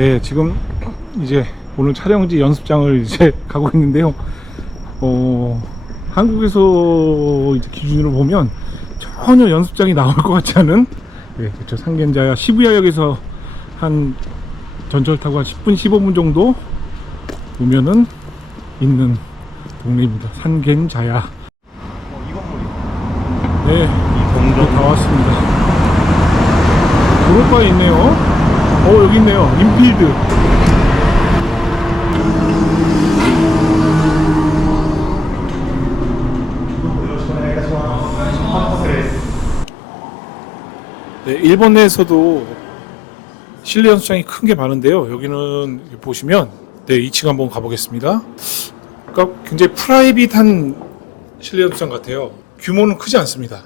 네, 지금 이제 오늘 촬영지 연습장을 이제 가고 있는데요. 한국에서 이제 기준으로 보면 전혀 연습장이 나올 것 같지 않은, 네, 그렇죠. 상겐자야 시부야역에서 한 전철 타고 한 10분, 15분 정도 오면은 있는 동네입니다. 상겐자야. 이 건물이. 네, 이 동전 다 왔습니다. 도로가에 있네요. 여기 있네요. 인필드. 네, 일본 내에서도 실내 연습장이 큰 게 많은데요. 여기는 보시면, 네, 2층 한번 가보겠습니다. 그러니까 굉장히 프라이빗한 실내 연습장 같아요. 규모는 크지 않습니다.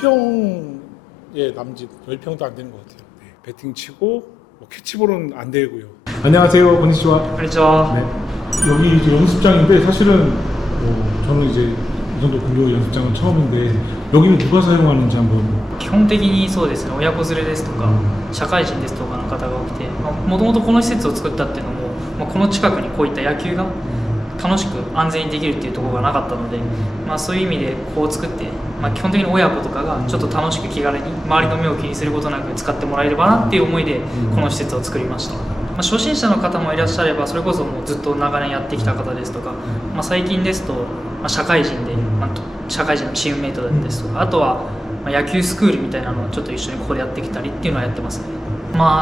10평의 남짓, 10평도 안 되는 것 같아요. 네, 배팅 치고 뭐 캐치볼은 안 되고요. 안녕하세요, 건니치와. 안녕하세요. 네, 여기 이제 연습장인데 사실은 저는 이제 이 정도 공교 연습장은 처음인데 여기는 누가 사용하는지 한번. 基本的にそうですね、親子連れですとか、社会人ですとかの方が多くて、もともとこの施設を作ったっていうのも、この近くにこういった野球が楽しく安全にできるっていうところがなかったので、そういう意味でこう作って、基本的に親子とかがちょっと楽しく気軽に周りの目を気にすることなく使ってもらえればなっていう思いでこの施設を作りました。初心者の方もいらっしゃれば、それこそもうずっと長年やってきた方ですとか、最近ですと、社会人で、社会人のチームメイトですとか、あとは野球スクールみたいなのをちょっと一緒にここでやってきたりっていうのはやってますね。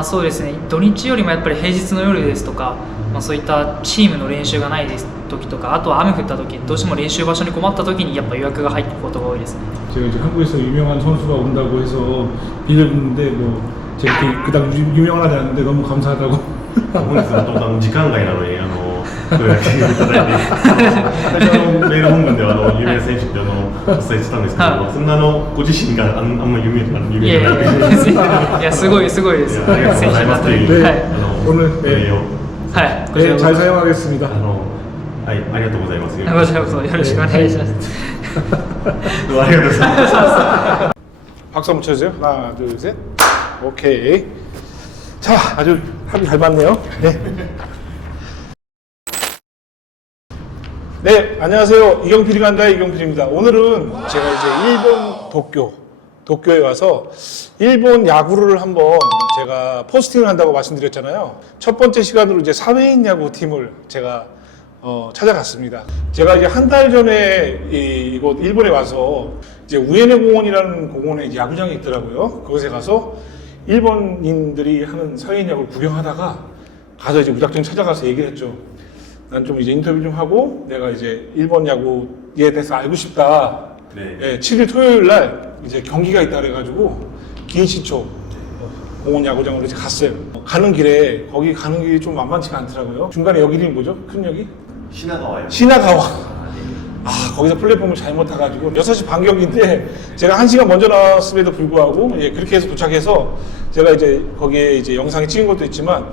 そうですね、土日よりもやっぱり平日の夜ですとか、そういったチームの練習がない時とか、あとは雨降った時、どうしても練習場所に困った時にやっぱ予約が入ってくることが多いですね。 제가 이제 한국에서 유명한 선수가 온다고 해서 빌렸는데 뭐 제가 이렇게 그닥 유명하지 않은데 너무 감사하다고. 本日はともと時間外なのにご予約いただいて、最初のメール本文では有名選手ってお伝えしてたんですけど、そんなご自身があんま有名じゃない。いやすごいです。ありがとうございますという 네, 오늘 メールを 네, 잘 사용하겠습니다. はい、ありがとうございます。こちらこそよろしくお願いします。ありがとうございます。 박수 한번 쳐주세요. 하나, 둘, 셋. 오케이. 자, 아주 합이 잘 맞네요. 네. 네, 안녕하세요. 이경필이 간다, 이경필입니다. 오늘은 제가 이제 일본 도쿄에 와서 일본 야구를 한번 제가 포스팅을 한다고 말씀드렸잖아요. 첫 번째 시간으로 이제 사회인 야구 팀을 제가 찾아갔습니다. 제가 이제 한 달 전에 이곳 일본에 와서 이제 우에네 공원이라는 공원에 이제 야구장이 있더라고요. 그곳에 가서 일본인들이 하는 사회인 야구를 구경하다가 가서 이제 무작정 찾아가서 얘기를 했죠. 난 좀 이제 인터뷰 좀 하고 내가 이제 일본 야구에 대해서 알고 싶다. 네, 7일 토요일 날 이제 경기가 있다 그래가지고 긴시초 공원 야구장으로 이제 갔어요. 가는 길에 거기 가는 길이 좀 만만치가 않더라고요. 중간에 여기 이름이 뭐죠? 큰 역이? 시나가와요. 시나가와. 거기서 플랫폼을 잘못 타가지고 6시 반 경기인데 제가 1시간 먼저 나왔음에도 불구하고 그렇게 해서 도착해서 제가 이제 거기에 이제 영상에 찍은 것도 있지만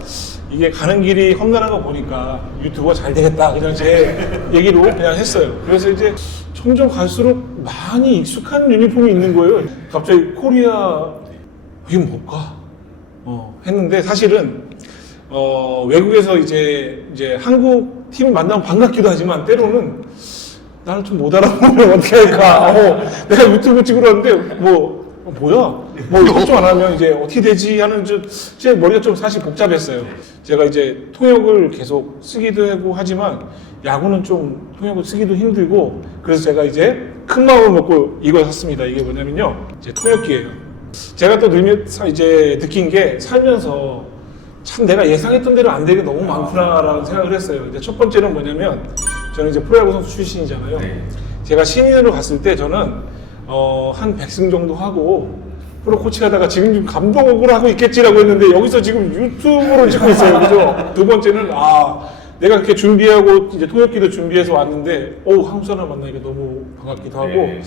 이게 가는 길이 험난한 거 보니까 유튜브가 잘 되겠다 그냥 제 얘기로 그냥 했어요. 그래서 이제 점점 갈수록 많이 익숙한 유니폼이 있는 거예요. 갑자기 코리아 이게 뭘까? 했는데 사실은 외국에서 이제 한국 팀을 만나면 반갑기도 하지만 때로는 나를 좀 못 알아보면 어떻게 할까? 내가 유튜브 찍으려는데 뭐야? 걱정 안 하면 이제 어떻게 되지 하는 제 머리가 좀 사실 복잡했어요. 제가 이제 통역을 계속 쓰기도 하고 하지만 야구는 좀 통역을 쓰기도 힘들고 그래서 제가 이제 큰 마음을 먹고 이걸 샀습니다. 이게 뭐냐면요, 이제 통역기예요. 제가 또 이제 느낀 게 살면서 참 내가 예상했던 대로 안 되게 너무 많구나라는 생각을 했어요. 이제 첫 번째는 뭐냐면 저는 이제 프로야구 선수 출신이잖아요. 네. 제가 신인으로 갔을 때 저는 한 100승 정도 하고 프로 코치 하다가 지금 좀 감독을 하고 있겠지라고 했는데 여기서 지금 유튜브로 찍고 있어요. 그죠? 두 번째는 내가 그렇게 준비하고 이제 통역기도 준비해서 왔는데 한국 사람 만나니까 너무 반갑기도 하고 네.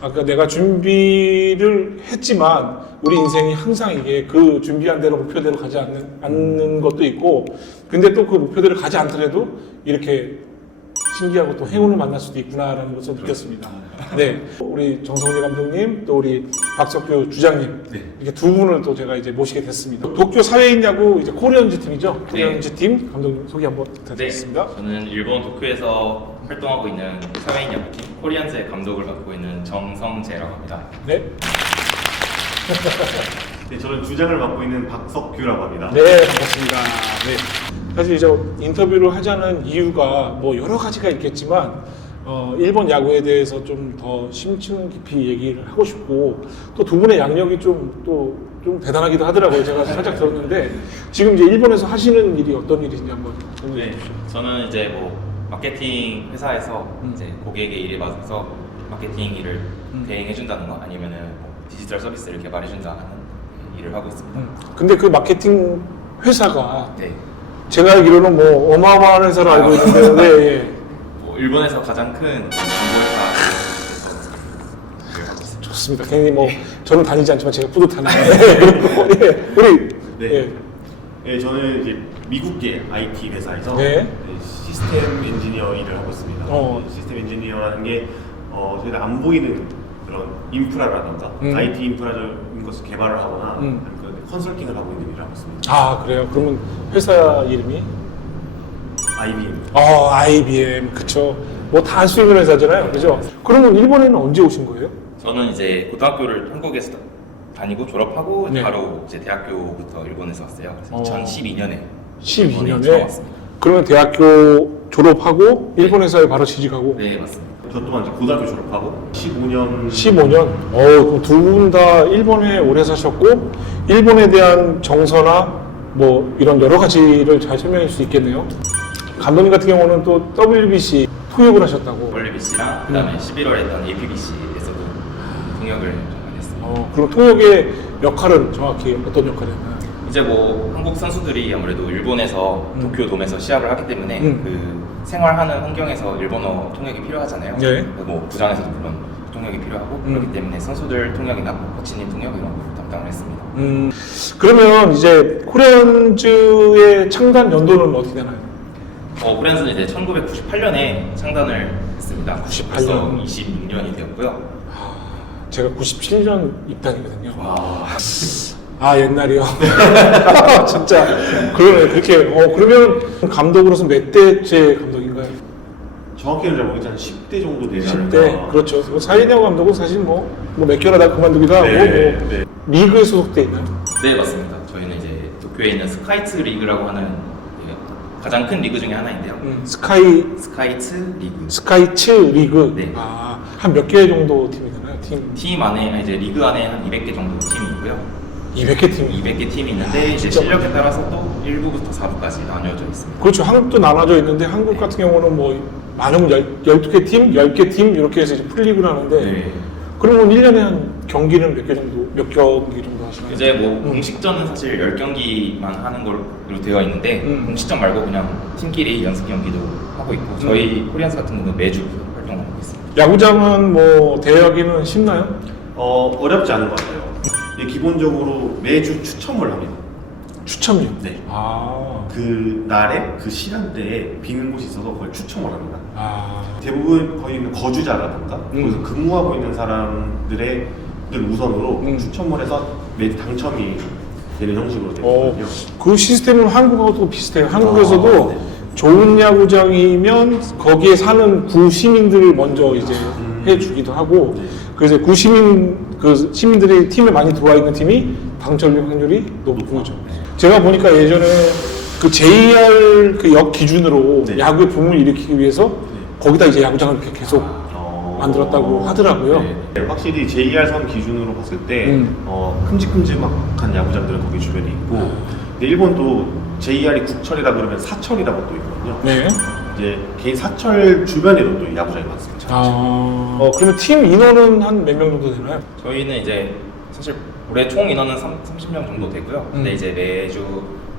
아까 내가 준비를 했지만 우리 인생이 항상 이게 그 준비한 대로 목표대로 가지 않는 것도 있고 근데 또 그 목표대로 가지 않더라도 이렇게 신기하고 또 행운을 만날 수도 있구나라는 것을 느꼈습니다. 네, 우리 정성재 감독님 또 우리 박석규 주장님 이렇게 두 분을 또 제가 이제 모시게 됐습니다. 도쿄 사회인 야구 이제 코리언즈 팀이죠. 코리언즈 팀 감독님 소개 한번 부탁드리겠습니다. 네, 저는 일본 도쿄에서 활동하고 있는 사회인 야구팀 코리안즈의 감독을 맡고 있는 정성재라고 합니다. 네, 네, 저는 주장을 맡고 있는 박석규라고 합니다. 네 반갑습니다. 네, 사실 이제 인터뷰를 하자는 이유가 뭐 여러 가지가 있겠지만 일본 야구에 대해서 좀 더 심층 깊이 얘기를 하고 싶고 또 두 분의 양력이 좀 대단하기도 하더라고요. 제가 살짝 들었는데 지금 이제 일본에서 하시는 일이 어떤 일인지 한번 공유해 네, 주십시오. 저는 이제 뭐 마케팅 회사에서 이제 고객의 일에 맞춰서 마케팅 일을 대행해준다는 거 아니면은 뭐 디지털 서비스를 개발해준다는 일을 하고 있습니다. 근데 그 마케팅 회사가 네, 제가 알기로는 뭐 어마어마한 회사로 알고 있는데 네, 뭐 일본에서 가장 큰 광고회사에서 일을 하고 있습니다. 좋습니다. 괜히 뭐 저는 다니지 않지만 제가 뿌듯하네요. 네, 우리 네. 네. 네, 저는 이제 미국계 IT 회사에서 네. 시스템 엔지니어 일을 하고 있습니다. 시스템 엔지니어라는 게 저희가 안 보이는 그런 인프라라든가 IT 인프라적인 것을 개발을 하거나 아니면 그 컨설팅을 하고 있는 일을 하고 있습니다. 아 그래요? 그러면 회사 이름이 IBM. IBM 그쵸. 뭐 다 할 수 있는 회사잖아요, 그죠? 그러면 일본에는 언제 오신 거예요? 저는 이제 고등학교를 한국에서 다니고 졸업하고 네. 바로 이제 대학교부터 일본에서 왔어요. 그래서 2012년에 12년에 왔습니다. 그러면 대학교 졸업하고 일본 회사에 바로 취직하고 네, 맞습니다. 저 또한 이제 고등학교 졸업하고 15년 15년? 그럼 두 분 다 일본에 오래 사셨고 일본에 대한 정서나 뭐 이런 여러 가지를 잘 설명할 수 있겠네요. 감독님 같은 경우는 또 WBC 통역을 하셨다고. WBC랑 그다음에 11월에 했던 APBC에서도 통역을 좀 많이 했습니다. 그럼 통역의 역할은 정확히 어떤 역할이었나요? 이제 뭐 한국 선수들이 아무래도 일본에서 도쿄돔에서 시합을 하기 때문에 그 생활하는 환경에서 일본어 통역이 필요하잖아요. 네. 뭐 구장에서도 물론 통역이 필요하고 그렇기 때문에 선수들 통역이나 뭐 코치님 통역 이런 거 담당을 했습니다. 그러면 이제 코리안즈의 창단 연도는 어떻게 되나요? 코리안즈는 이제 1998년에 창단을 했습니다. 98년. 벌써 26년이 되었고요. 제가 97년 입단이거든요. 옛날이요. 진짜 그러네. 그렇게 그러면 감독으로서 몇 대째 감독인가요? 정확히는 잘 모르겠지만 10대 정도 되지 10대. 않을까. 그렇죠. 사이냐고 감독은 사실 몇 개월 하다 그만두기도 하고 네, 뭐 네. 리그에 소속돼 있나요? 네, 맞습니다. 저희는 이제 도쿄에 있는 스카이츠 리그라고 하는 가장 큰 리그 중에 하나인데요. 스카이츠 리그. 스카이츠 리그. 네. 한 몇 개 정도 팀이 되나요? 팀 안에 이제 리그 안에 한 200개 정도 팀이 있고요. 200개 팀이. 200개 팀이 있는데 이제 진짜 실력에 따라서 또 1부부터 4부까지 나뉘어져 있습니다. 그렇죠. 한국도 나눠져 있는데 한국 같은 경우는 뭐 많으면 12개 팀, 10개 팀 이렇게 해서 이제 풀리고 하는데 네. 그러면 1년에 한 경기는 몇 경기 정도 하시나요? 이제 뭐 공식전은 사실 10경기만 하는 걸로 되어 있는데 공식전 말고 그냥 팀끼리 연습 경기도 하고 있고 저희 코리안스 같은 경우는 매주 활동하고 있습니다. 야구장은 뭐 대여하기는 쉽나요? 어렵지 않은 것 같아요. 기본적으로 매주 추첨을 합니다. 추첨이요? 네. 그 날에 그 시간대에 비는 곳이 있어서 그걸 추첨을 합니다. 아. 대부분 거기 있는 거주자라든가 거기서 근무하고 있는 사람들을 우선으로 추첨을 해서 매주 당첨이 되는 형식으로 되어 있거든요. 그 시스템은 한국하고도 비슷해요. 한국에서도 네. 좋은 야구장이면 거기에 사는 구 시민들을 먼저 이제 해주기도 하고 그래서 구 시민들이 팀에 많이 들어와 있는 팀이 당첨될 확률이 높은 거죠. 제가 보니까 예전에 그 JR 그 역 기준으로 네. 야구의 붐을 일으키기 위해서 거기다 이제 야구장을 이렇게 계속 만들었다고 하더라고요. 네, 확실히 JR선 기준으로 봤을 때 큼직큼직한 야구장들은 거기 주변에 있고 근데 일본도 JR이 국철이라 그러면 사철이라고 또 있거든요. 네. 이제 개인 사철 주변에도 또 야구장이 많습니다. 그러면 팀 인원은 한 몇 명 정도 되나요? 저희는 이제 사실 올해 총 인원은 30명 정도 되고요. 근데 이제 매주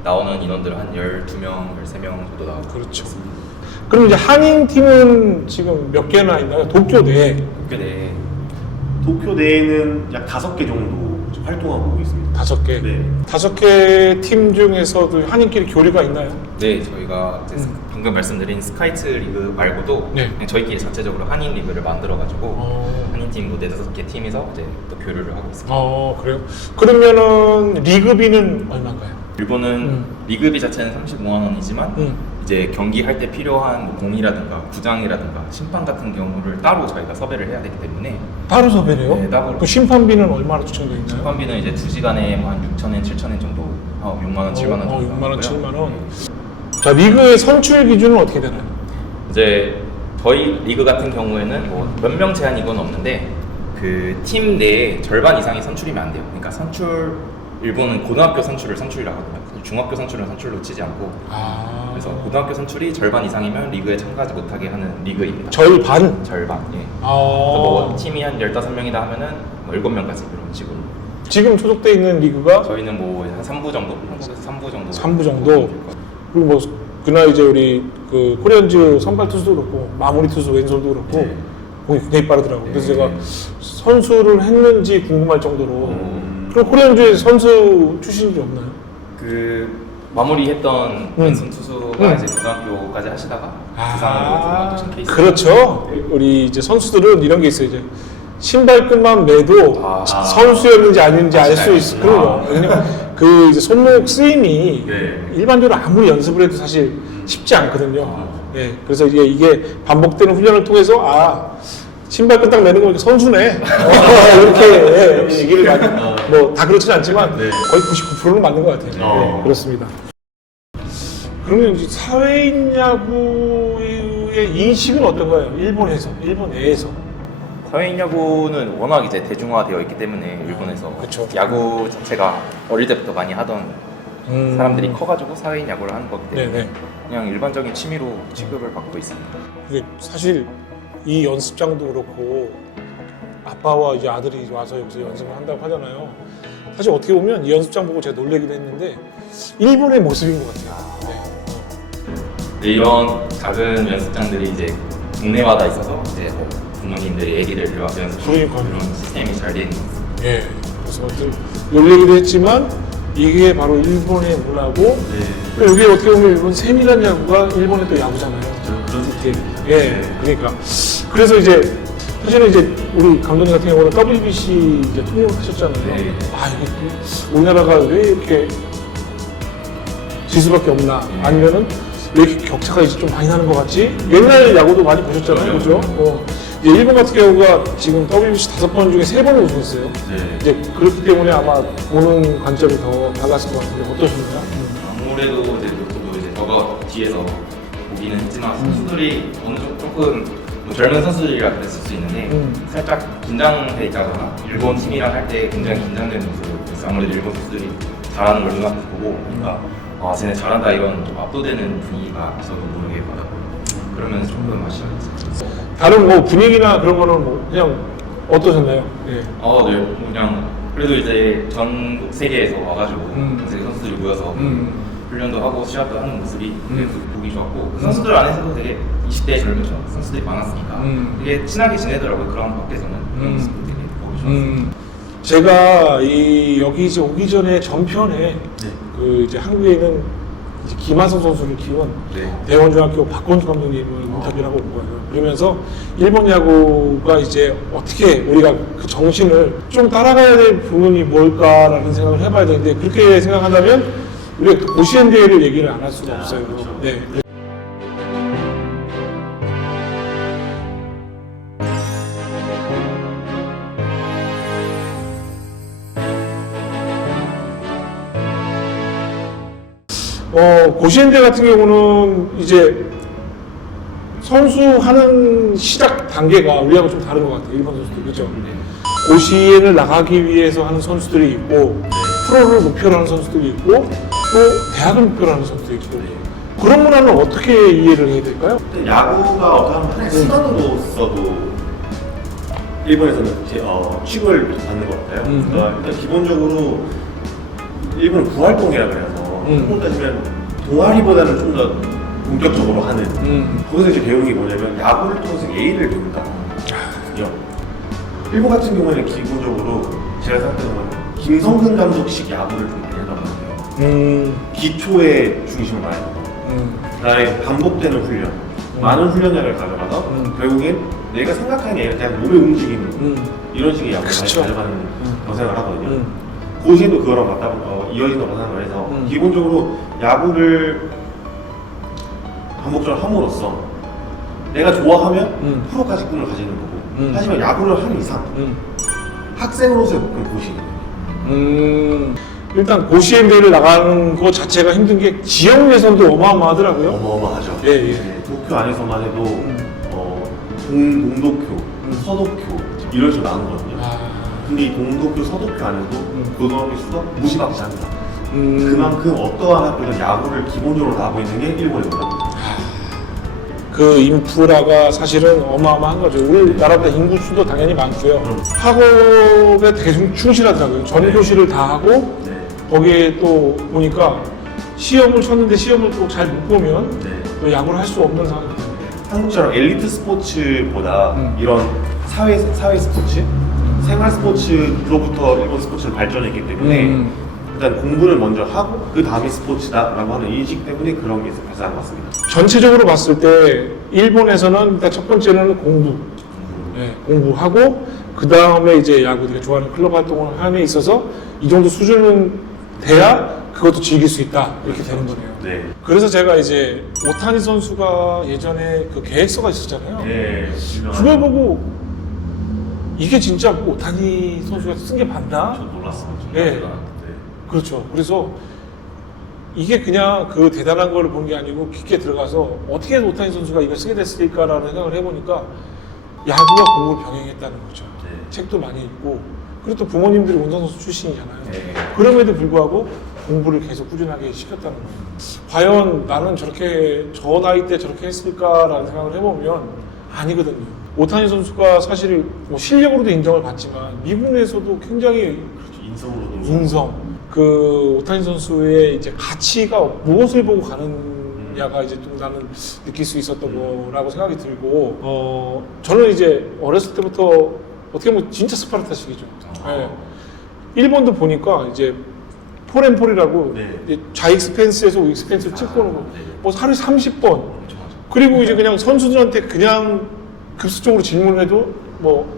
나오는 인원들 한 12명, 13명 정도 나오고 그렇죠. 그럼 이제 한인 팀은 지금 몇 개나 있나요? 도쿄 내에. 도쿄 내에는 약 5개 정도 좀 활동하고 있습니다. 5개. 5개 팀 중에서도 한인끼리 교류가 있나요? 네, 저희가 이제 방금 말씀드린 스카이츠 리그 말고도 네. 그냥 저희끼리 자체적으로 한인 리그를 만들어가지고 한인 팀 4-5개 팀에서 이제 또 교류를 하고 있습니다. 그래요? 그러면은 리그비는 얼마인가요? 일본은 리그비 자체는 35만 원이지만 이제 경기할 때 필요한 뭐 공이라든가 구장이라든가 심판 같은 경우를 따로 저희가 섭외를 해야 되기 때문에 따로 섭외를 해요? 네, 따로. 그 심판비는 얼마나 추천되어 있나요? 심판비는 이제 2시간에 한 6,000엔, 7,000엔 정도, 6만 원, 7만 원 정도. 6만 원, 하고요. 7만 원. 자, 리그의 선출 기준은 어떻게 되나요? 이제 저희 리그 같은 경우에는 뭐 몇 명 제한이 건 없는데 그 팀 내에 절반 이상이 선출이면 안 돼요. 그러니까 선출 일본은 고등학교 선출을 선출이라고 하거든요. 중학교 선출은 선출로 치지 않고 그래서 고등학교 선출이 절반 이상이면 리그에 참가하지 못하게 하는 리그입니다. 절반? 절반. 예. 아. 뭐 팀이 한 15명이다 하면은 뭐 7명까지 이런 식으로. 지금 소속돼 있는 리그가 저희는 뭐 한 3부 정도? 3부 정도. 3부 정도. 그리고 뭐 그날 이제 우리 그 코리안즈 선발 투수도 그렇고 마무리 투수 왼손도 그렇고 네. 공이 굉장히 빠르더라고요. 그래서 네. 제가 선수를 했는지 궁금할 정도로. 그럼 코리안즈에 선수 출신이 없나요? 그 마무리했던 왼손 투수가 이제 고등학교까지 하시다가 부상으로 그만두신 케이스. 그렇죠. 우리 이제 선수들은 이런 게 있어요. 이제 신발끈만 매도 선수였는지 아닌지 알 수 있을 거예요. 왜냐면 그 이제 손목 쓰임이 네. 일반적으로 아무리 연습을 해도 사실 쉽지 않거든요. 네, 그래서 이게 반복되는 훈련을 통해서 신발끈 딱 매는 거니까 선수네. 이렇게 얘기를 많이 뭐 다 그렇진 않지만 네. 거의 99%는 맞는 것 같아요. 네, 그렇습니다. 그러면 이제 사회인 야구의 인식은 어떤가요? 일본 내에서. 사회인 야구는 워낙 이제 대중화되어 있기 때문에 일본에서 그쵸. 야구 자체가 어릴 때부터 많이 하던 사람들이 커가지고 사회인 야구를 하는 거기 때문에 네네. 그냥 일반적인 취미로 취급을 받고 있습니다. 이게 사실 이 연습장도 그렇고 아빠와 이제 아들이 와서 여기서 연습을 한다고 하잖아요. 사실 어떻게 보면 이 연습장 보고 제가 놀라기도 했는데 일본의 모습인 것 같아요. 네. 이런 작은 연습장들이 이제 국내마다 있어서 이제 뭐 부모님들이 애기들 데려와서 연습하는 그러니까요. 그런 시스템이 잘 돼 있는 것 같습니다. 예. 그래서 어떤 놀라기도 했지만 이게 바로 일본의 문화고 여기 어떻게 보면 일본 세밀한 야구가 일본의 또 야구잖아요. 그런 시스템입니다. 예. 그러니까 그래서 이제 사실은 이제 우리 감독님 같은 경우는 WBC 이제 통역을 하셨잖아요. 네. 이게 우리나라가 왜 이렇게 지수밖에 없나? 아니면은 왜 이렇게 격차가 이제 좀 많이 나는 것 같지? 옛날 야구도 많이 보셨잖아요, 그죠? 이제 일본 같은 경우가 지금 WBC 5번 중에 3번을 우승했어요. 네. 이제 그렇기 때문에 아마 보는 관점이 더 달랐을 것 같은데 어떠십니까? 아무래도 이제 저도 이제 저가 뒤에서 보기는 했지만 선수들이 어느 정도 조금 뭐 젊은 선수들이라 그랬을 수 있는데 살짝 긴장돼 있다거나 일본 팀이랑 할 때 굉장히 긴장되는 모습을 그래서 아무래도 일본 선수들이 잘하는 걸 눈앞에서 보고 그러니까 쟤네 잘한다 이런 좀 압도되는 분위기가 저도 모르게 받았고 그러면서 조금 아쉬웠어요. 다른 뭐 분위기나 그런 거는 뭐 그냥 어떠셨나요? 예. 네, 그냥 그래도 이제 전 세계에서 와가지고 전 세계 선수들이 모여서 훈련도 하고 시합도 하는 모습이 되게 보기 좋았고 그 선수들 안에서도 되게 20대 젊은 선수들이 많았으니까 되게 친하게 지내더라고요. 그런 밖에서는 그런 모습도 되게 보기 좋았어요. 제가 여기 이제 오기 전에 전편에 그 이제 한국에 있는 이제 김하성 선수를 키운 대원중학교 박건주 감독님을 인터뷰를 하고 온 거예요. 그러면서 일본 야구가 이제 어떻게 우리가 그 정신을 좀 따라가야 될 부분이 뭘까라는 생각을 해봐야 되는데 그렇게 생각한다면 우리가 또 오시안 대회를 얘기를 안 할 수가 없어요. 네. 고시엔대 같은 경우는 이제 선수하는 시작 단계가 우리하고 좀 다른 것 같아요. 일본 선수들 그렇죠? 고시엔을 나가기 위해서 하는 선수들이 있고 프로를 목표로 하는 선수들이 있고 또 대학을 목표로 하는 선수들이 있고 그런 문화는 어떻게 이해를 해야 될까요? 야구가 어떤 하나의 수단으로서도 일본에서는 취급을 받는 것 같아요. 그러니까 일단 기본적으로 일본은 부활동이라고 해서 한국 따지면 동아리보다는 좀 더 본격적으로 하는 거기서 이제 배우는 게 뭐냐면 야구를 통해서 예의를 배운다. 일본 같은 경우에는 기본적으로 제가 생각하는 건 김성근 감독식 야구를 좀 많이 하더라고요. 기초에 중심을 많이 하고 그다음에 반복되는 훈련, 많은 훈련량을 가져가서 결국엔 내가 생각하는 게 아니라 그냥 몸의 움직임 이런 식의 야구를 많이 그쵸. 가져가는 생각을 하거든요. 고시도 그거랑 이어진다고 생각을 해서 기본적으로 야구를 반복적으로 함으로써 내가 좋아하면 프로까지 꿈을 가지는 거고 하지만 야구를 하는 이상 학생으로서의 목표는 고시거든요. 일단 고시행 대회를 나가는 것 자체가 힘든 게 지역 예선도 어마어마하더라고요. 어마어마하죠. 예, 예. 네, 도쿄 안에서만 해도 동도쿄, 서도쿄 이런 식으로 나누거든요. 근데 이 동도쿄, 서도쿄 안에도 고등학교 수가 무시밖에 안 됩니다. 그만큼 어떠한 학교든 야구를 기본적으로 나가고 있는 게 일본이거든요. 그 인프라가 사실은 어마어마한 거죠. 우리나라보다 인구 수도 당연히 많고요. 학업에 되게 충실하더라고요. 전교시를 다 하고 네. 거기에 또 보니까 시험을 쳤는데 시험을 또 잘 못 보면 네. 또 야구를 할 수 없는 상황입니다. 한국처럼 엘리트 스포츠보다 이런 사회 스포츠, 생활 스포츠로부터 일본 스포츠는 발전했기 때문에 일단 공부를 먼저 하고 그 다음에 스포츠다라고 하는 인식 때문에 그런 게 발생한 것 같습니다. 전체적으로 봤을 때 일본에서는 일단 첫 번째는 공부, 예, 공부하고 그 다음에 이제 야구, 내가 좋아하는 클럽 활동을 함에 있어서 이 정도 수준은 돼야 그것도 즐길 수 있다 이렇게 되는 거네요. 네. 그래서 제가 이제 오타니 선수가 예전에 그 계획서가 있었잖아요. 네. 그걸 보고 이게 진짜 오타니 선수가 쓴 게 맞나? 저 놀랐어요. 예. 그렇죠. 그래서 이게 그냥 그 대단한 걸 본 게 아니고 깊게 들어가서 어떻게 해서 오타니 선수가 이걸 쓰게 됐을까라는 생각을 해보니까 야구와 공부를 병행했다는 거죠. 네. 책도 많이 읽고 그리고 또 부모님들이 운동선수 출신이잖아요. 네. 그럼에도 불구하고 공부를 계속 꾸준하게 시켰다는 거예요. 과연 나는 저렇게 저 나이 때 저렇게 했을까라는 생각을 해보면 아니거든요. 오타니 선수가 사실 뭐 실력으로도 인정을 받지만 미국 내에서도 굉장히 인성으로도 인성, 그 오타니 선수의 이제 가치가 무엇을 보고 가느냐가 이제 좀 나는 느낄 수 있었던 거라고 생각이 들고, 저는 이제 어렸을 때부터 어떻게 보면 진짜 스파르타식이죠. 예. 일본도 보니까 이제 폴앤폴이라고 네. 좌익스펜스에서 우익스펜스를 찍고 오는 거, 네. 뭐 하루에 30번. 그리고 이제 그냥 선수들한테 그냥 급수적으로 질문을 해도 뭐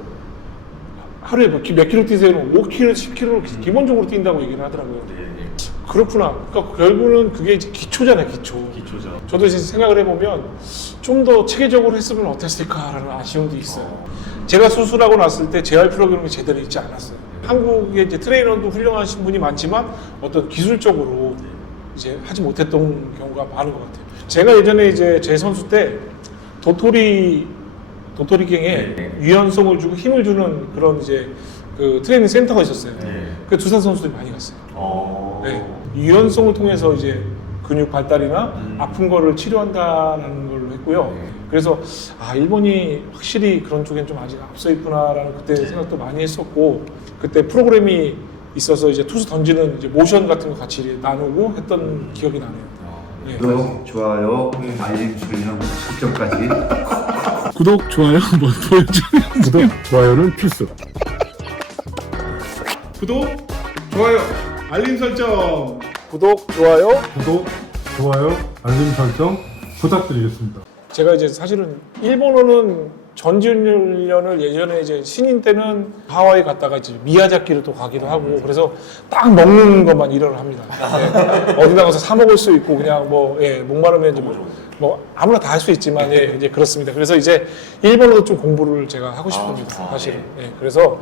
하루에 몇 킬로 뛰세요? 5킬로, 10킬로를 기본적으로 뛴다고 얘기를 하더라고요. 네. 그렇구나. 그러니까 결국은 그게 이제 기초잖아요, 기초. 기초죠. 저도 이제 생각을 해보면 좀 더 체계적으로 했으면 어땠을까라는 아쉬움도 있어요. 제가 수술하고 났을 때 재활 프로그램이 제대로 있지 않았어요. 한국에 이제 트레이너도 훌륭하신 분이 많지만 어떤 기술적으로 이제 하지 못했던 경우가 많은 것 같아요. 제가 예전에 이제 제 선수 때 도토리갱에 네. 유연성을 주고 힘을 주는 그런 이제 그 트레이닝 센터가 있었어요. 네. 그 두산 선수들이 많이 갔어요. 어. 네. 유연성을 통해서 이제 근육 발달이나 아픈 거를 치료한다는 걸로 했고요. 그래서 아 일본이 확실히 그런 쪽엔 좀 아직 앞서 있구나라는 그때 생각도 많이 했었고 그때 프로그램이 있어서 이제 투수 던지는 이제 모션 같은 거 같이 나누고 했던 기억이 나네요. 네. 구독, 좋아요, 알림 설정 설정까지. 구독, 좋아요, 뭐 보여줘. 구독, 좋아요는 필수. 구독, 좋아요, 알림 설정. 구독, 좋아요. 구독, 좋아요, 알림 설정 부탁드리겠습니다. 제가 이제 사실은 일본어는 전지훈련을 예전에 이제 신인 때는 하와이 갔다가 이제 미야자키를 또 가기도 하고 그래서 딱 먹는 것만 일을 합니다. 예. 어디 나가서 사 먹을 수 있고 그냥 뭐 예, 목마르면 이제 뭐 아무나 다 할 수 있지만 예, 이제 그렇습니다. 그래서 이제 일본어도 좀 공부를 제가 하고 싶습니다. 사실은. 예. 그래서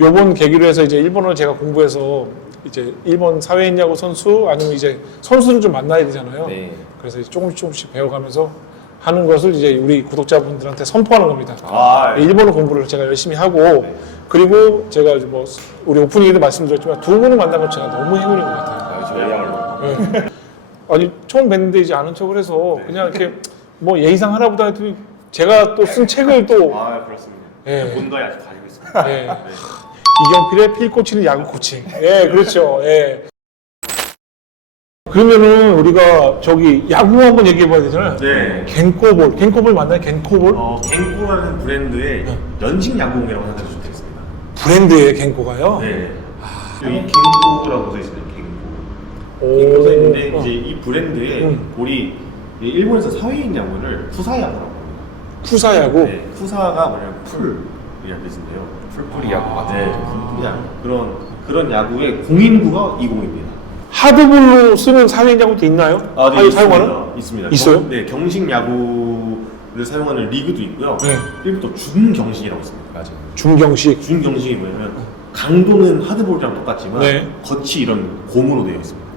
요번 계기로 해서 이제 일본어를 제가 공부해서 이제 일본 사회인 야구 선수 아니면 이제 선수를 좀 만나야 되잖아요. 네. 그래서 이제 조금씩 배워가면서 하는 것을 이제 우리 구독자분들한테 선포하는 겁니다. 아, 예. 일본어 공부를 제가 열심히 하고 그리고 제가 이제 뭐 우리 오프닝에도 말씀드렸지만 두 분을 만난 것 제가 너무 행운인 것 같아요. 저희야말로. 네. 아니 처음 뵀는데 이제 아는 척을 해서 그냥 이렇게 뭐 예의상 하나보다 했더니 제가 또 쓴 책을 또 아, 그렇습니다. 예. 본거에 아직 가지고 있습니다. 예. 이경필의 필 꽂히는 야구 코칭. 예, 그렇죠. 예. 그러면은 우리가 저기 야구 한번 얘기해 봐야 되잖아요. 네. 겐코볼. 겐코볼 맞나요? 겐코볼? 갱코라는 브랜드의 연식 야구공이라고 생각해도 좋겠습니다. 브랜드의 겐코가요? 네. 여기 갱코라고 써 있습니다. 갱코. 갱코 써 있는데 이제 이 브랜드의 볼이 이 일본에서 사회인 야구를 푸사야구라고 합니다. 푸사야구. 네, 푸사가 뭐냐면 풀이라는 뜻인데요. 풀뿌리 야구 네, 풀뿌리 야구. 그런 야구의 공인구가 20입니다. 하드볼로 쓰는 사회인 야구도 있나요? 네, 사용하는? 있습니다. 있어요? 네, 경식 야구를 사용하는 리그도 있고요. 네. 그리고 또 준경식이라고 있습니다. 맞아요. 중경식. 준경식이 뭐냐면 강도는 하드볼이랑 똑같지만 네. 겉이 이런 고무로 되어 있습니다.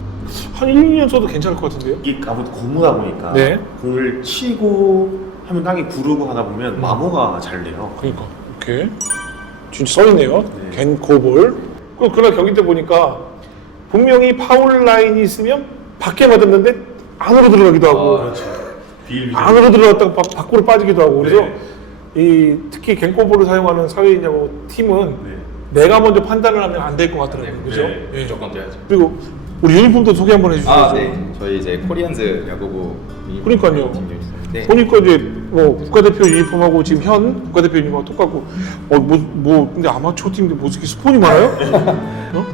한 1, 2년 써도 괜찮을 것 같은데요? 이게 아무래도 고무다 보니까 네. 공을 치고 하면 땅에 구르고 하다 보면 마모가 잘 돼요. 그러니까 이렇게 진짜 써있네요. 네. 겐코볼. 그날 경기 때 보니까 분명히 파울 라인이 있으면 밖에 맞았는데 안으로 들어가기도 하고 그렇죠. 비일비재. 안으로 들어갔다가 밖으로 빠지기도 하고 그래서 네. 이 특히 겐코볼을 사용하는 사회인 야구 팀은 네. 내가 먼저 판단을 하면 안 될 것 같더라고요. 그죠? 네. 예. 무조건 돼야죠. 그리고 우리 유니폼도 소개 한번 해주시죠. 아, 네. 저희 이제 코리안즈 야구부 그러니까요. 팀 유니폼인데 보니까 이제 뭐 국가대표 유니폼하고 지금 현 국가대표 유니폼하고 똑같고 근데 아마추어 팀인데 뭐 이렇게 스폰이 많아요?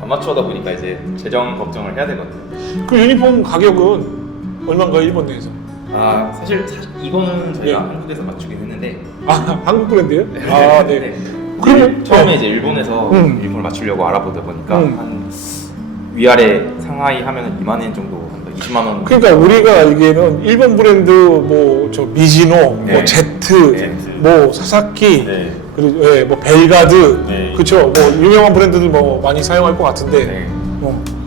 아마추어다 보니까 이제 재정 걱정을 해야 되거든요. 그 유니폼 가격은 얼마인가요 일본 내에서? 아 사실 이거는 저희가 네. 한국에서 맞추긴 했는데 아 한국 브랜드예요? 아 네. 그러면 처음에 이제 일본에서 유니폼을 맞추려고 알아보다 보니까 한 위아래 상하이 하면은 2만 엔 정도, 한 20만 원. 그러니까 우리가 알기에는 일본 브랜드 뭐 저 미지노, 뭐 네. 제트, 네. 뭐 사사키, 네. 그리고 예, 뭐 벨가드, 네. 그렇죠. 뭐 유명한 브랜드들 뭐 많이 사용할 것 같은데 네.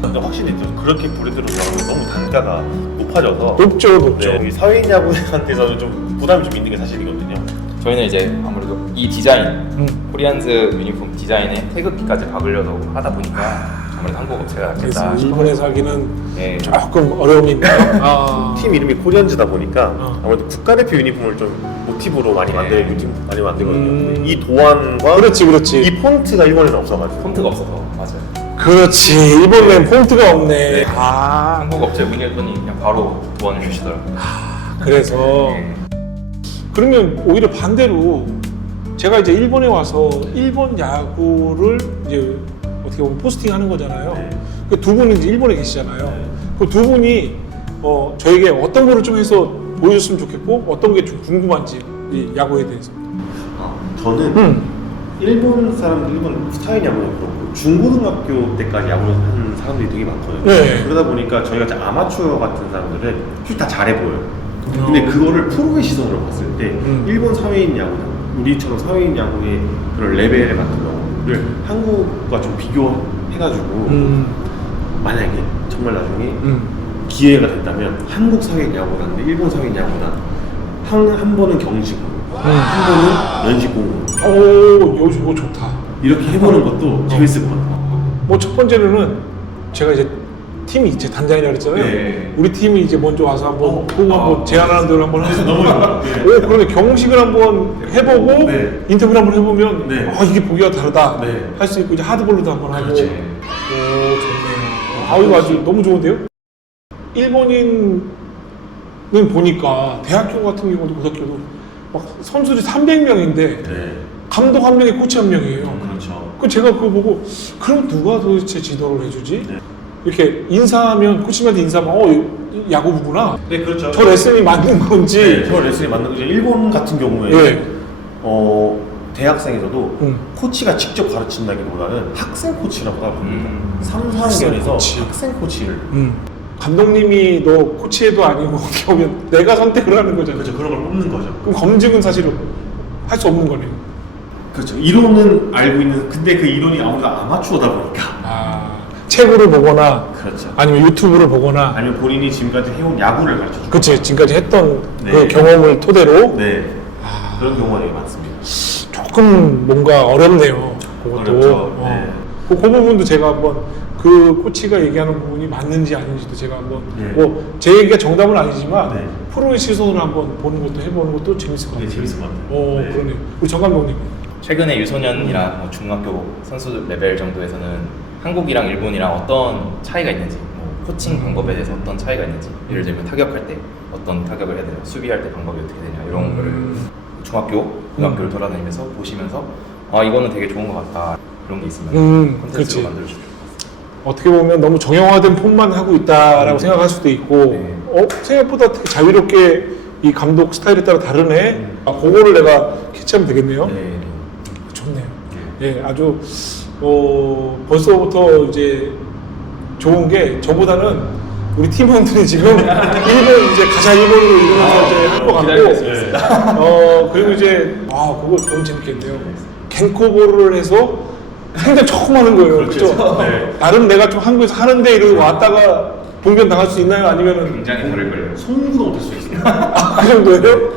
근데 확실히 좀 그렇게 브랜드로 나오면 너무 단가가 높아져서 높죠. 네, 이 사회인 야구한테서는 좀 부담이 좀 있는 게 사실이거든요. 저희는 이제 아무래도 이 디자인, 코리안즈 유니폼 디자인에 태극기까지 박으려고 하다 보니까 아무래도 한국 업체가 그래서 낫겠다 싶어요. 일본에서 하기는 네. 조금 어려움이 있나요? 아. 팀 이름이 코리안즈다 보니까 어. 아무래도 국가대표 유니폼을 좀 모티브로 많이 만드는 팀 많이 만들거든요. 음. 이 도안과 그렇지. 이 폰트가 일본에는 없어가지고 폰트가 없어서 맞아요. 그렇지. 일본엔 폰트가 없네. 네. 아. 한국 업체 문의했더니 그냥 바로 도안을 주시더라고요. 그래서 네. 그러면 오히려 반대로 제가 이제 일본에 와서 일본 야구를 이제 어떻게 보면 포스팅하는 거잖아요. 네. 그 두 분이 이제 일본에 계시잖아요. 그 두 분이 저에게 어떤 거를 좀 해서 보여줬으면 좋겠고 어떤 게 좀 궁금한지 이 야구에 대해서. 저는 일본 스타일 야구는 그렇고 중고등학교 때까지 야구를 하는 사람들이 되게 많거든요. 네. 그러다 보니까 저희가 이제 아마추어 같은 사람들은 솔직히 다 잘해 보여요. 근데 그거를 프로의 시선으로 봤을 때 일본 사회인 야구나 우리처럼 사회인 야구의 그런 레벨 같은 거를 한국과 좀 비교해가지고 만약에 정말 나중에 기회가 된다면 한국 사회인 야구나 일본 사회인 야구나 한 번은 경식으로 한 번은 연식공으로 이거 좋다. 이렇게 해보는 것도 재밌을 것 같아요. 뭐 첫 번째로는 제가 이제 팀이 이제 단장이라 그랬잖아요. 네. 우리 팀이 이제 먼저 와서 한번 보고 한번 아, 제안하는 대로 한번 해서 너무 그러네 경식을 한번 해보고 네. 인터뷰를 한번 해보면 네. 이게 보기가 다르다 네. 할 수 있고 이제 하드볼로도 한번 하고 그렇죠. 좋네요. 이거 아주 너무 좋은데요? 일본인은 보니까 대학교 같은 경우도 고등학교도 막 선수들이 300명인데 네. 감독 한 명에 코치 한 명이에요. 그렇죠. 그 제가 그거 보고 그럼 누가 도대체 지도를 해주지? 네. 이렇게 인사하면 코치님한테 인사하면 야구부구나. 네, 그렇죠. 저 레슨이 맞는 건지. 네, 저 레슨이 맞는 거죠. 일본 같은 경우에 예. 대학생에서도 코치가 직접 가르친다기보다는 학생 코치라고 따로 부릅니다. 3, 4학년에서 코치. 학생 코치를 감독님이 너 코치해도 아니고 어떻게 보면 내가 선택을 하는 거잖아요. 그렇죠. 그런 걸 뽑는 거죠. 그럼 검증은 사실 할 수 없는 거네요. 그렇죠. 이론은 알고 있는 근데 그 이론이 아무래도 아마추어다 보니까 책으로 보거나 그렇죠. 아니면 유튜브를 보거나 아니면 본인이 지금까지 해온 야구를 가르쳐 주고 그치 지금까지 했던 네. 그 경험을 토대로 네. 그런 경우가 되게 많습니다. 조금 뭔가 어렵네요. 그것도. 어렵죠. 네. 그 부분도 제가 한번 그 코치가 얘기하는 부분이 맞는지 아닌지도 제가 한번 네. 뭐 제 얘기가 정답은 아니지만 네. 프로의 시선으로 한번 보는 것도 해보는 것도 재밌을 것 네, 같아요. 재밌을 것 같아요. 네. 그러네요. 우리 정 감독님. 최근에 유소년이나 뭐 중학교 선수 레벨 정도에서는 한국이랑 일본이랑 어떤 차이가 있는지, 뭐 코칭 방법에 대해서 어떤 차이가 있는지, 예를 들면 타격할 때 어떤 타격을 해야 되냐, 수비할 때 방법이 어떻게 되냐 이런 거를 중학교, 고등학교를 돌아다니면서 보시면서 이거는 되게 좋은 것 같다 이런 게 있으면 콘텐츠로 그치. 만들어주세요. 어떻게 보면 너무 정형화된 폼만 하고 있다라고 생각할 수도 있고 생각보다 되게 자유롭게 이 감독 스타일에 따라 다르네. 그거를 내가 캐치하면 되겠네요. 좋네요. 예, 아주 벌써부터 이제 좋은 게 저보다는 우리 팀원들이 지금 일본 이제 가자 일본으로 이러면서 이제 할 것 같고, 그리고 이제 그거 너무 재밌겠네요. 갱코볼을 해서 상대 처음 하는 거예요. 그렇죠? 나름 내가 좀 한국에서 하는데 이러고 왔다가 봉변 당할 수 있나요? 아니면은 굉장히 다를 걸요. 송구도 못할 수 있어요. 그 정도예요?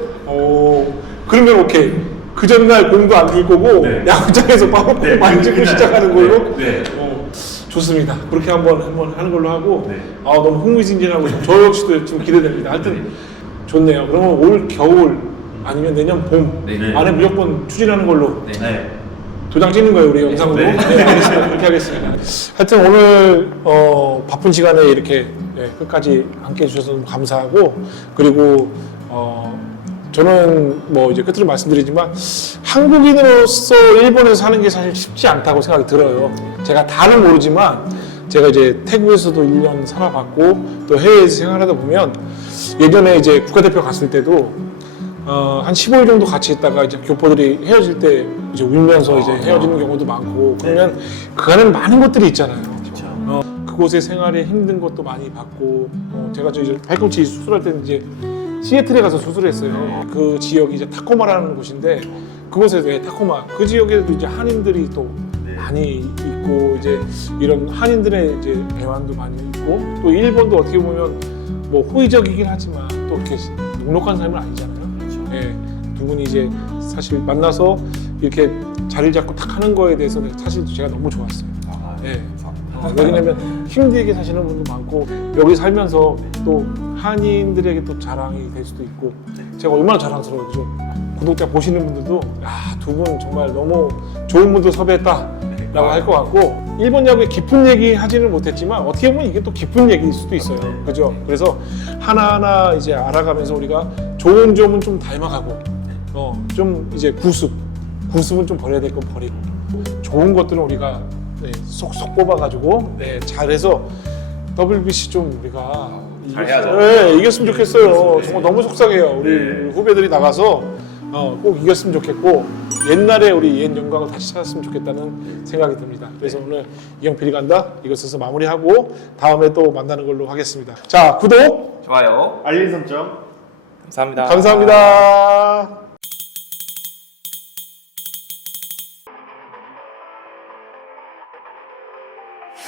그러면 오케이. 그 전날 공도 안 들 거고 야구장에서 바로 공 만지고 시작하는 걸로. 좋습니다. 그렇게 한번 하는 걸로 하고 너무 흥미진진하고 저 역시도 좀 기대됩니다. 하여튼 좋네요. 그러면 올 겨울 아니면 내년 봄 안에 무조건 추진하는 걸로 도장 찍는 거예요, 우리 영상으로. 알겠습니다. 그렇게 하겠습니다. 하여튼 오늘 바쁜 시간에 이렇게 끝까지 함께 해주셔서 너무 감사하고, 그리고 저는 뭐 이제 끝으로 말씀드리지만 한국인으로서 일본에서 사는 게 사실 쉽지 않다고 생각이 들어요. 제가 다는 모르지만 제가 이제 태국에서도 1년 살아봤고 또 해외에서 생활하다 보면 예전에 이제 국가대표 갔을 때도 한 15일 정도 같이 있다가 이제 교포들이 헤어질 때 이제 울면서 이제 헤어지는 경우도 많고, 그러면 그 안에 많은 것들이 있잖아요. 그곳의 생활에 힘든 것도 많이 받고, 제가 저 이제 발꿈치 수술할 때는 이제 시애틀에 가서 수술했어요. 그 지역이 이제 타코마라는 곳인데 그곳에서 타코마 그 지역에도 이제 한인들이 또 많이 있고, 이제 이런 한인들의 이제 애환도 많이 있고, 또 일본도 어떻게 보면 뭐 호의적이긴 하지만 또 이렇게 녹록한 삶은 아니잖아요. 두 분이 이제 사실 만나서 이렇게 자리를 잡고 탁 하는 거에 대해서 사실 제가 너무 좋았어요. 왜냐면 힘들게 사시는 분도 많고 여기 살면서 또 한인들에게 또 자랑이 될 수도 있고, 제가 얼마나 자랑스러워요. 그죠? 구독자 보시는 분들도 두 분 정말 너무 좋은 분들 섭외했다라고 할 것 같고, 일본 야구의 깊은 얘기 하지는 못했지만 어떻게 보면 이게 또 깊은 얘기일 수도 있어요. 그죠? 그래서 하나하나 이제 알아가면서 우리가 좋은 점은 좀 닮아가고, 좀 이제 구습은 좀 버려야 될 건 버리고, 좋은 것들은 우리가 쏙쏙 뽑아가지고 잘해서 WBC 좀 우리가 이겼으면 좋겠어요. 정말 너무 속상해요. 우리 후배들이 나가서 꼭 이겼으면 좋겠고, 옛날에 우리 옛 영광을 다시 찾았으면 좋겠다는 생각이 듭니다. 그래서 오늘 이영필이 간다 이것에서 마무리하고 다음에 또 만나는 걸로 하겠습니다. 자, 구독, 좋아요. 알림 설정. 감사합니다. 감사합니다.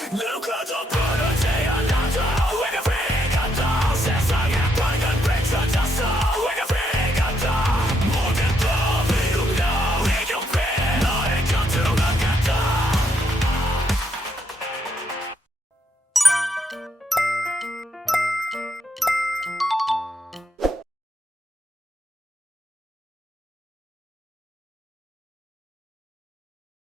Look at the